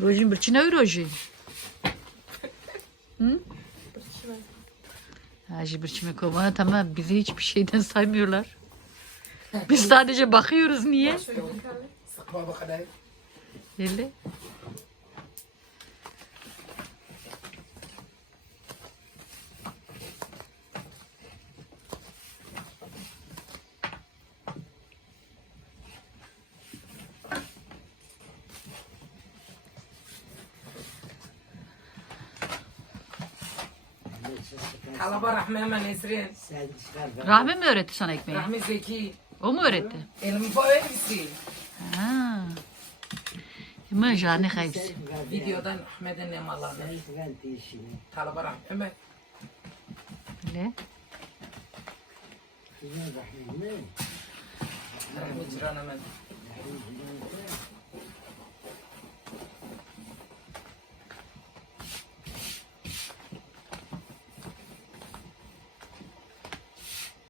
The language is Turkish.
Rojin birçine rojin. Hı? Ha, birçime kovana tamam bizi hiçbir şeyden saymıyorlar. Biz sadece bakıyoruz niye? Sıkma Öyle. Kalaba Rahmi hemen Nesrin. Sen çıkar ben. Rahmi mi öğretti sana ekmeği? Rahmi Zeki. O mu öğretti? Elimi böyle misin? Ha. Ama jane hayır. Sen ver. Videodan. Sen ver dişini. Kalaba Rahmi hemen. Kızın rahmi ne? Rahmi Ciran hemen.